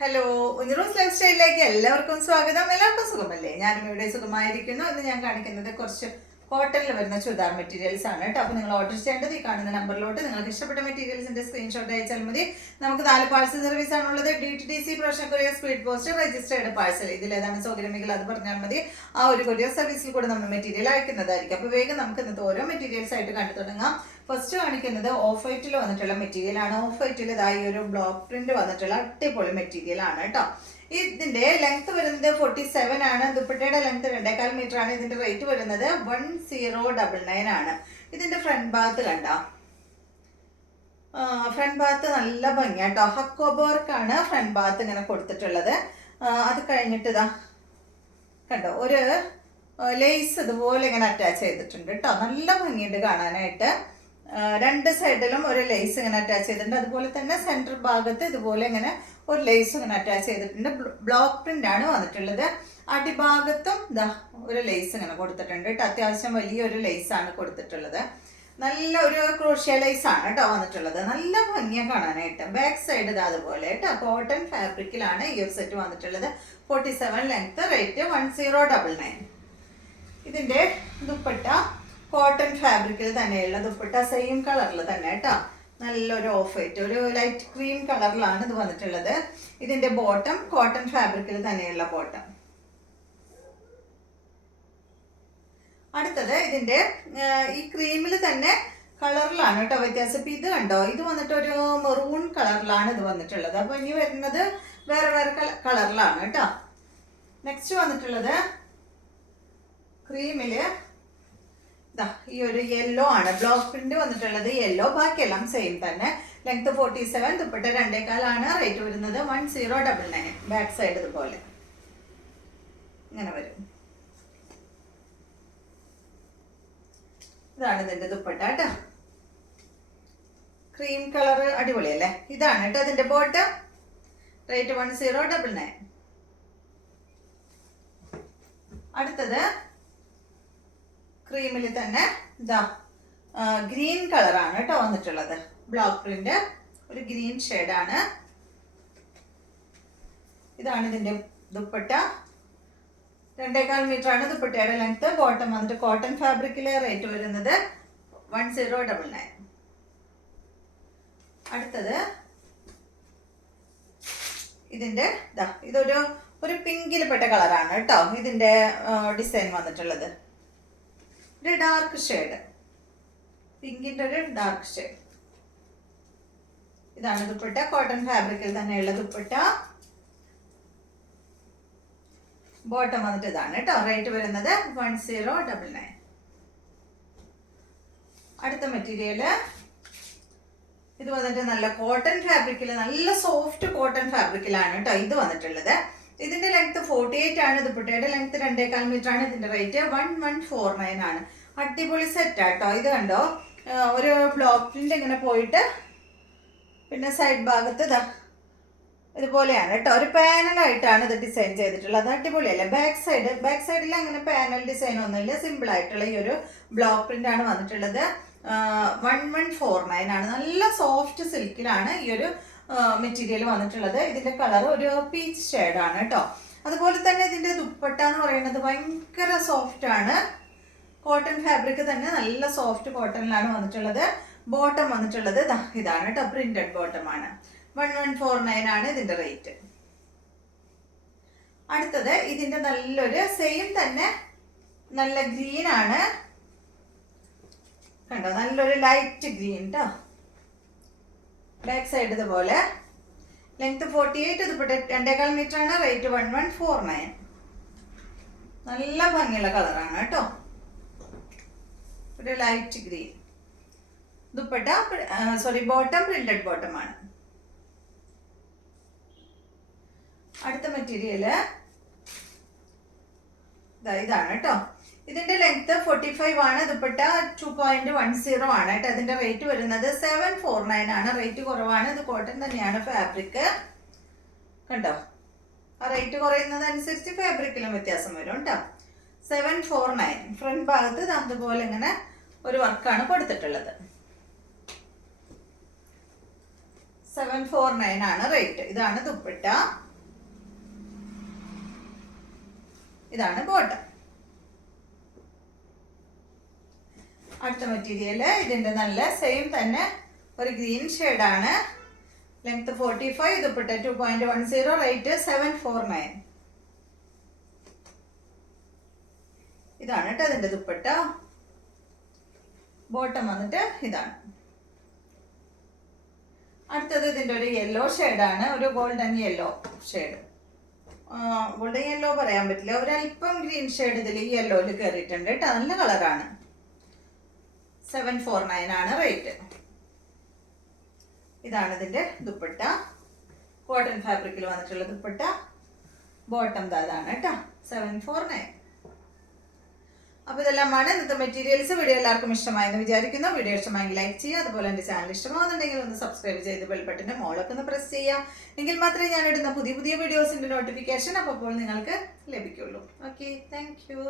Hello, ഉഞ്ഞറൂസ് life സ്റ്റൈലിലേക്ക് എല്ലാവർക്കും സ്വാഗതം. എല്ലാവർക്കും സുഖമല്ലേ? ഞാനും ഇവിടെ സുഖമായിരിക്കുന്നു. ഇന്ന് ഞാൻ കാണിക്കുന്നത് കുറച്ച് കോട്ടണിൽ വരുന്ന ചുരിദാർ മെറ്റീരിയൽസ് ആണ് കേട്ടോ. അപ്പോൾ നിങ്ങൾ ഓർഡർ ചെയ്യേണ്ടത് ഈ കാണുന്ന നമ്പറിലോട്ട് നിങ്ങൾക്ക് ഇഷ്ടപ്പെട്ട മെറ്റീരിയൽസിന്റെ സ്ക്രീൻഷോട്ട് അയച്ചാൽ മതി. നമുക്ക് 4 പാഴ്സൽ സർവീസ് ആണുള്ളത്. DTDC, professional courier, speed post, registered parcel. ഇതിൽ ഏതാണ് സൗകര്യമെങ്കിൽ അത് പറഞ്ഞാൽ മതി. ആ ഒരു കൊറിയർ സർവീസിൽ കൂടെ നമ്മൾ മെറ്റീരിയൽ അയക്കുന്നതായിരിക്കും. അപ്പോൾ വേഗം നമുക്ക് ഇന്നത്തെ ഓരോ മെറ്റീരിയൽസ് ആയിട്ട് കണ്ടു തുടങ്ങാം. ഫസ്റ്റ് കാണിക്കുന്നത് ഓഫ് വൈറ്റിൽ വന്നിട്ടുള്ള മെറ്റീരിയൽ ആണ്. ഓഫ് വൈറ്റിൽ ഇതായി ഒരു ബ്ലോക്ക് പ്രിന്റ് വന്നിട്ടുള്ള അടിപൊളി മെറ്റീരിയൽ ആണ് കേട്ടോ. ഇതിന്റെ ലെങ്ത് വരുന്നത് 47 ആണ്. ദുപ്പട്ടയുടെ ലെങ്ത് 2.25 മീറ്റർ ആണ്. ഇതിന്റെ റേറ്റ് വരുന്നത് 1099 ആണ്. ഇതിന്റെ ഫ്രണ്ട് ഭാഗത്ത് കണ്ട ഫ്രണ്ട് ഭാഗത്ത് നല്ല ഭംഗിയാട്ടോ. ഹക്കോബോർക്കാണ് ഫ്രണ്ട് ഭാഗത്ത് ഇങ്ങനെ കൊടുത്തിട്ടുള്ളത്. അത് കഴിഞ്ഞിട്ട് ഇതാ കണ്ടോ, ഒരു ലേസ് ഇതുപോലെ ഇങ്ങനെ അറ്റാച്ച് ചെയ്തിട്ടുണ്ട് കേട്ടോ. നല്ല ഭംഗിയുണ്ട് കാണാനായിട്ട്. രണ്ട് സൈഡിലും ഒരു ലേസ് ഇങ്ങനെ അറ്റാച്ച് ചെയ്തിട്ടുണ്ട്. അതുപോലെ തന്നെ സെൻറ്റർ ഭാഗത്ത് ഇതുപോലെ ഇങ്ങനെ ഒരു ലേസ് ഇങ്ങനെ അറ്റാച്ച് ചെയ്തിട്ടുണ്ട്. ബ്ലോക്ക് പ്രിന്റ് ആണ് വന്നിട്ടുള്ളത്. അടിഭാഗത്തും ഇതാ ഒരു ലേസ് ഇങ്ങനെ കൊടുത്തിട്ടുണ്ട് കേട്ടോ. അത്യാവശ്യം വലിയൊരു ലേസ് ആണ് കൊടുത്തിട്ടുള്ളത്. നല്ല ഒരു ക്രോഷ്യ ലേസ് ആണ് കേട്ടോ വന്നിട്ടുള്ളത്. നല്ല ഭംഗിയാണ് കാണാനായിട്ട്. ബാക്ക് സൈഡ് ഇത് അതുപോലെ കേട്ടോ. കോട്ടൺ ഫാബ്രിക്കിലാണ് ഈ ഒരു സെറ്റ് വന്നിട്ടുള്ളത്. 47 ലെങ്ത്, റേറ്റ് 1099. ഇതിന്റെ ദുപ്പട്ട കോട്ടൺ ഫാബ്രിക്കിൽ തന്നെയുള്ള ദുപ്പട്ട, സെയിം കളറിൽ തന്നെ കേട്ടോ. നല്ലൊരു ഓഫ് വൈറ്റ്, ഒരു ലൈറ്റ് ക്രീം കളറിലാണ് ഇത് വന്നിട്ടുള്ളത്. ഇതിന്റെ ബോട്ടം കോട്ടൺ ഫാബ്രിക്കിൽ തന്നെയുള്ള ബോട്ടം. അടുത്തത് ഇതിന്റെ ഈ ക്രീമിൽ തന്നെ കളറിലാണ് കേട്ടോ വ്യത്യാസം. ഇപ്പം ഇത് കണ്ടോ, ഇത് വന്നിട്ട് ഒരു മെറൂൺ കളറിലാണ് ഇത് വന്നിട്ടുള്ളത്. അപ്പോൾ ഇനി വരുന്നത് വേറെ വേറെ കളറിലാണ് കേട്ടോ. നെക്സ്റ്റ് വന്നിട്ടുള്ളത് ക്രീമില് ഈ ഒരു യെല്ലോ ആണ്. ബ്ലോക്ക് പ്രിന്റ് വന്നിട്ടുള്ളത് യെല്ലോ. ബാക്കിയെല്ലാം സെയിം തന്നെ. ലെങ്ത് 47, ദുപ്പട്ട 2.25 ആണ്. റേറ്റ് വരുന്നത് 1099. ബാക്ക് സൈഡ് ഇതുപോലെ ഇങ്ങനെ വരും. ഇതാണ് ഇതിന്റെ ദുപ്പട്ട കേട്ടോ. ക്രീം കളർ അടിപൊളിയല്ലേ. ഇതാണ് കേട്ടോ ഇതിന്റെ ബോട്ടം. റേറ്റ് 1099. അടുത്തത് ക്രീമിൽ തന്നെ ഇതാ ഗ്രീൻ കളറാണ് കേട്ടോ വന്നിട്ടുള്ളത്. ബ്ലോക്ക് പ്രിന്റ്, ഒരു ഗ്രീൻ ഷെയ്ഡാണ്. ഇതാണ് ഇതിന്റെ ദുപ്പട്ട. 2.25 മീറ്റർ ആണ് ദുപ്പട്ടയുടെ ലെങ്ത്. ബോട്ടം വന്നിട്ട് കോട്ടൺ ഫാബ്രിക്കിലെ. റേറ്റ് വരുന്നത് 1099. അടുത്തത് ഇതിന്റെ ഇതൊരു പിങ്കിൽ പെട്ട കളറാണ് കേട്ടോ. ഇതിന്റെ ഡിസൈൻ വന്നിട്ടുള്ളത് ഒരു ഡാർക്ക് ഷെയ്ഡ്, പിങ്കിന്റെ ഒരു ഡാർക്ക് ഷെയ്ഡ്. ഇതാണ് ദുപ്പട്ട. കോട്ടൺ ഫാബ്രിക്കിൽ തന്നെയുള്ള ദുപ്പട്ട. ബോട്ടം വന്നിട്ട് ഇതാണ് കേട്ടോ. റേറ്റ് വരുന്നത് 1099. അടുത്ത മെറ്റീരിയല് ഇത് വന്നിട്ട് നല്ല കോട്ടൺ ഫാബ്രിക്കിൽ, നല്ല സോഫ്റ്റ് കോട്ടൺ ഫാബ്രിക്കിലാണ് കേട്ടോ ഇത് വന്നിട്ടുള്ളത്. ഇതിന്റെ ലെങ്ത് 48 ആണ്. ദുപ്പട്ടയുടെ ലെങ്ത് 2.25 മീറ്റർ ആണ്. ഇതിന്റെ റേറ്റ് 1149 ആണ്. അടിപൊളി സെറ്റ് ആട്ടോ. ഇത് കണ്ടോ, ഒരു ബ്ലോക്ക് പ്രിന്റ് ഇങ്ങനെ പോയിട്ട് പിന്നെ സൈഡ് ഭാഗത്ത് ഇതുപോലെയാണ് കേട്ടോ. ഒരു പാനലായിട്ടാണ് ഇത് ഡിസൈൻ ചെയ്തിട്ടുള്ളത്. അടിപൊളിയല്ലേ. ബാക്ക് സൈഡിൽ അങ്ങനെ പാനൽ ഡിസൈൻ ഒന്നുമില്ല. സിമ്പിൾ ആയിട്ടുള്ള ഈ ഒരു ബ്ലോക്ക് പ്രിന്റ് ആണ് വന്നിട്ടുള്ളത്. 1149 ആണ്. നല്ല സോഫ്റ്റ് സിൽക്കിലാണ് ഈ ഒരു മെറ്റീരിയൽ വന്നിട്ടുള്ളത്. ഇതിന്റെ കളർ ഒരു പീച്ച് ഷെയ്ഡാണ് കേട്ടോ. അതുപോലെ തന്നെ ഇതിന്റെ ദുപ്പട്ട എന്ന് പറയുന്നത് ഭയങ്കര സോഫ്റ്റ് ആണ്. കോട്ടൺ ഫാബ്രിക് തന്നെ നല്ല സോഫ്റ്റ് കോട്ടണിലാണ് വന്നിട്ടുള്ളത്. ബോട്ടം വന്നിട്ടുള്ളത് ഇതാണ് കേട്ടോ. പ്രിന്റഡ് ബോട്ടം ആണ്. 1149 ആണ് ഇതിന്റെ റേറ്റ്. അടുത്തത് ഇതിന്റെ നല്ലൊരു സെയിം തന്നെ നല്ല ഗ്രീൻ ആണ് കണ്ടോ. നല്ലൊരു ലൈറ്റ് ഗ്രീൻ കേട്ടോ. ബാക്ക് സൈഡ് ഇതുപോലെ. ലെങ്ത് 48, ദുപ്പട്ട 2.25 മീറ്റർ ആണ്. റേറ്റ് 1149. നല്ല ഭംഗിയുള്ള കളറാണ് കേട്ടോ. ഒരു light green. Dupatta bottom printed bottom ആണ്. അടുത്ത മെറ്റീരിയല് ഇതാണ് കേട്ടോ. ഇതിന്റെ ലെങ്ത് 45 ആണ്. ദുപ്പട്ട 2.10 ആണ് കേട്ടോ. ഇതിന്റെ റേറ്റ് വരുന്നത് 749 ആണ്. റേറ്റ് കുറവാണ്. ഇത് കോട്ടൺ തന്നെയാണ് ഫാബ്രിക് കണ്ടോ. ആ റേറ്റ് കുറയുന്നതനുസരിച്ച് ഫാബ്രിക്കിലും വ്യത്യാസം വരും കേട്ടോ. 749. ഫ്രണ്ട് ഭാഗത്ത് അതുപോലെ ഇങ്ങനെ ഒരു വർക്കാണ് കൊടുത്തിട്ടുള്ളത്. 749 ആണ് റേറ്റ്. ഇതാണ് ദുപ്പട്ട. ഇതാണ് ബോട്ടം. അടുത്ത മെറ്റീരിയൽ ഇതിന്റെ നല്ല സെയിം തന്നെ ഒരു ഗ്രീൻ ഷെയ്ഡാണ്. Length 45, dupatta 2.10, rate 749. ഇതാണ് കേട്ടോ അതിന്റെ ദുപ്പട്ട. ബോട്ടം വന്നിട്ട് ഇതാണ്. അടുത്തത് ഇതിന്റെ ഒരു യെല്ലോ ഷെയ്ഡാണ്, ഒരു golden yellow shade. Golden yellow പറയാൻ പറ്റില്ല, ഒരല്പം ഗ്രീൻ ഷെയ്ഡ് ഇതിൽ ഈ യെല്ലോയിൽ കയറിയിട്ടുണ്ട് കേട്ടോ. നല്ല കളറാണ്. 749 ആണ് റേറ്റ്. ഇതാണ് ഇതിന്റെ ദുപ്പട്ട. കോട്ടൺ ഫാബ്രിക്കിൽ വന്നിട്ടുള്ള ദുപ്പട്ട. ബോട്ടം അതാണ് കേട്ടോ 749. അപ്പോൾ ഇതെല്ലാമാണ് ഇന്നത്തെ മെറ്റീരിയൽസ്. വീഡിയോ എല്ലാവർക്കും ഇഷ്ടമായെന്ന് വിചാരിക്കുന്നു. വീഡിയോ ഇഷ്ടമായെങ്കിൽ ലൈക്ക് ചെയ്യുക. അതുപോലെ എൻ്റെ ചാനൽ ഇഷ്ടമാകുന്നുണ്ടെങ്കിൽ ഒന്ന് സബ്സ്ക്രൈബ് ചെയ്ത് ബെൽ ബട്ടൻ്റെ മോളൊക്കെ ഒന്ന് പ്രസ് ചെയ്യാം. എങ്കിൽ മാത്രമേ ഞാൻ ഇടുന്ന പുതിയ വീഡിയോസിൻ്റെ നോട്ടിഫിക്കേഷൻ അപ്പോൾ നിങ്ങൾക്ക് ലഭിക്കുള്ളൂ. Okay, thank you.